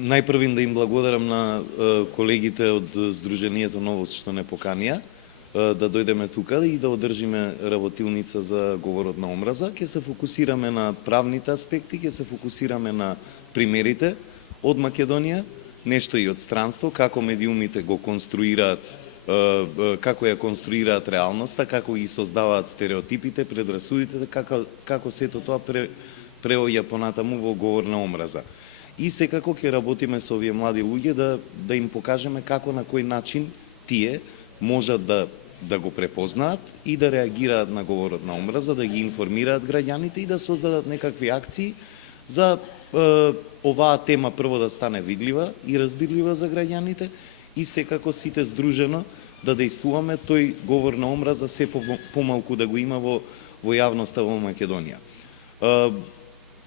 Најпрвин да им благодарам на колегите од Сдруженијето Новост што не поканија да дојдеме тука и да одржиме работилница за говорот на омраза. Ќе се фокусираме на правните аспекти, ќе се фокусираме на примерите од Македонија, нешто и од странство, како медиумите го конструираат, како ја конструираат реалноста, како ги создаваат стереотипите, предрасудите, како сето тоа преоѓа понатаму во говор на омраза. И секако ќе работиме со овие млади луѓе да им покажеме како на кој начин тие можат да го препознаат и да реагираат на говорот на омраза, да ги информираат граѓаните и да создадат некакви акции за оваа тема прво да стане видлива и разбирлива за граѓаните и секако сите здружено да дејствуваме тој говор на омраза се помалку да го има во јавноста во Македонија.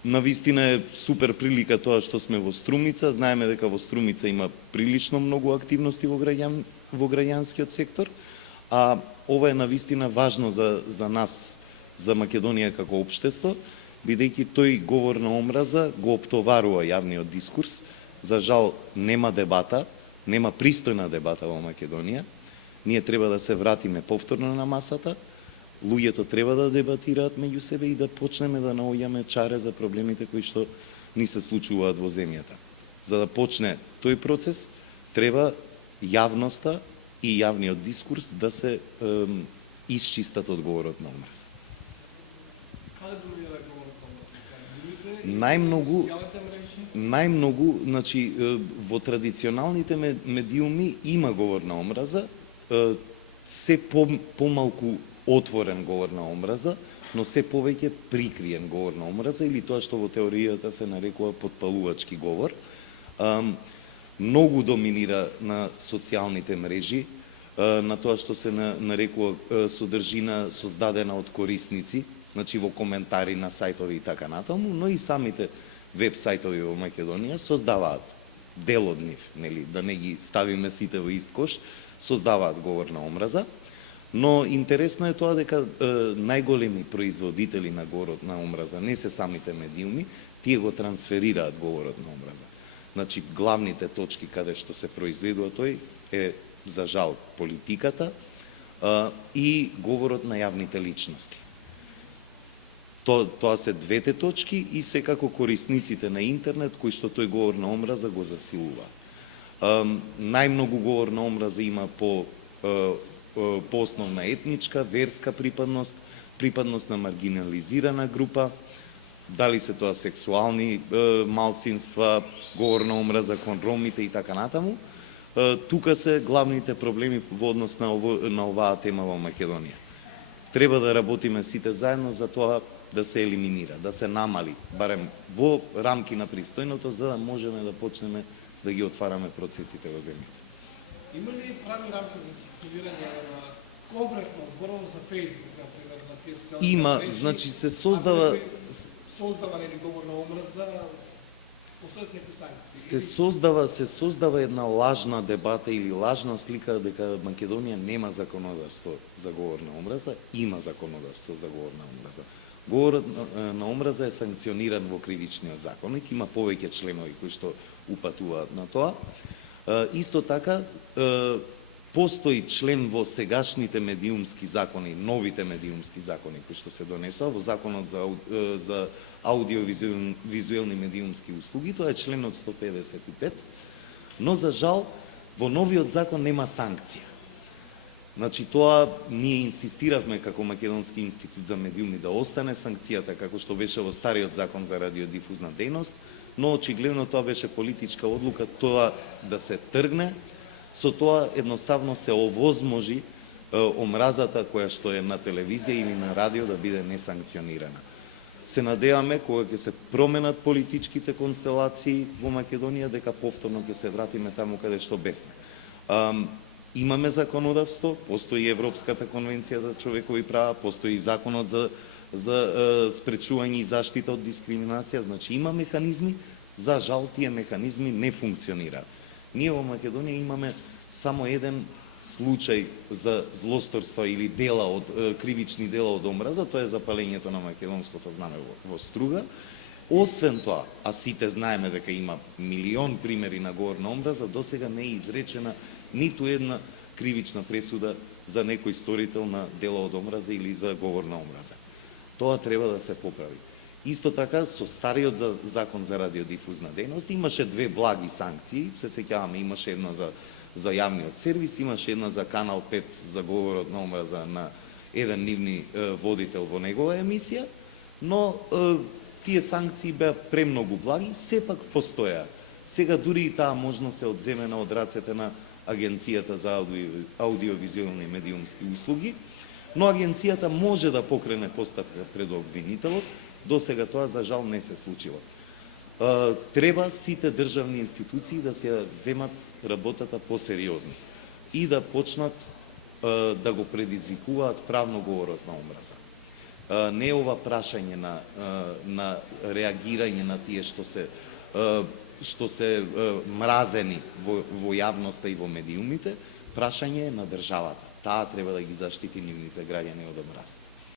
Навистина е супер прилика тоа што сме во Струмица. Знаеме дека во Струмица има прилично многу активности во граѓанскиот сектор, а ова е навистина важно за нас, за Македонија како општество, бидејќи тој говор на омраза го оптоварува јавниот дискурс. За жал нема дебата, нема пристојна дебата во Македонија. Ние треба да се вратиме повторно на масата. Луѓето треба да дебатираат меѓу себе и да почнеме да наоѓаме чаре за проблемите кои што ни се случуваат во земјата. За да почне тој процес, треба јавноста и јавниот дискурс да се исчистат од говорот на омраза. Каде доминира говорот на омраза? Најмногу, значи во традиционалните медиуми има говор на омраза, се помалку отворен говор на омраза, но се повеќе прикриен говор на омраза или тоа што во теоријата се нарекува потпалувачки говор. Многу доминира на социјалните мрежи, на тоа што се нарекува содржина создадена од корисници, значи во коментари на сајтови и така натаму, но и самите веб сајтови во Македонија создаваат дел од нив, нели, да не ги ставиме сите во ист кош, создаваат говор на омраза. Но интересно е тоа дека најголеми производители на говорот на омраза не се самите медиуми, тие го трансферираат говорот на омраза. Значи, главните точки каде што се произведува тој е, за жал, политиката и говорот на јавните личности. Тоа се двете точки и секако корисниците на интернет кои што тој говор на омраза го засилува. Најмногу говор на омраза има по основна етничка, верска припадност, припадност на маргинализирана група, дали се тоа сексуални малцинства, говор на омраза кон ромите и така натаму. Тука се главните проблеми во однос на оваа тема во Македонија. Треба да работиме сите заедно за тоа да се елиминира, да се намали, барем во рамки на пристојното, за да можеме да почнеме да ги отвараме процесите во земјата. Има ли правни рамки за ситуирање на конкретно зборувам за Facebook, например, на тие социјални Има, мрежи? значи се создава нели говор на омраза, постојат некои санкции. се создава една лажна дебата или лажна слика дека Македонија нема законодавство за говор на омраза, има законодавство за говор на омраза. Говорот на омраза е санкциониран во кривичниот законник, има повеќе членови кои што упатуваат на тоа. Исто така, постои член во сегашните медиумски закони, новите медиумски закони кои што се донесоа, во Законот за аудиовизуелни медиумски услуги, тоа е членот 155, но за жал во новиот закон нема санкција. Значи тоа ние инсистиравме како Македонски институт за медиуми да остане санкцијата како што беше во стариот закон за радиодифузна дејност, но очигледно тоа беше политичка одлука тоа да се тргне, со тоа едноставно се овозможи омразата која што е на телевизија или на радио да биде несанкционирана. Се надеваме кога ќе се променат политичките констелации во Македонија дека повторно ќе се вратиме таму каде што бевме. Имаме законодавство, постои Европската конвенција за човекови права, постои законот за спречување и заштита од дискриминација, значи има механизми, за жал тие механизми не функционираат. Ние во Македонија имаме само еден случај за злосторство или кривични дела од омраза, тоа е запалењето на македонското знаме во Струга, Освен тоа, а сите знаеме дека има милион примери на говор на омраза, досега не е изречена ниту една кривична пресуда за некој сторител на дело од омраза или за говор на омраза. Тоа треба да се поправи. Исто така, со стариот закон за радиодифузна дејност имаше две благи санкции, се сеќаваме, имаше една за јавниот сервис, имаше една за Канал 5 за говорот на омраза на еден нивни водител во негова емисија, но тие санкции беа премногу благи, сепак постоја. Сега дури и таа можност е одземена од рацете на Агенцијата за аудиовизуелни и медиумски услуги, но агенцијата може да покрене постапка пред обвинителот, до сега тоа за жал не се случило. Треба сите државни институции да се земат работата посериозно и да почнат да го предизвикуваат правно говорот на омраза. Не е ова прашање на реагирање на тие што се мразени во јавноста и во медиумите, прашање е на државата. Таа треба да ги заштити нивните граѓани од омраза.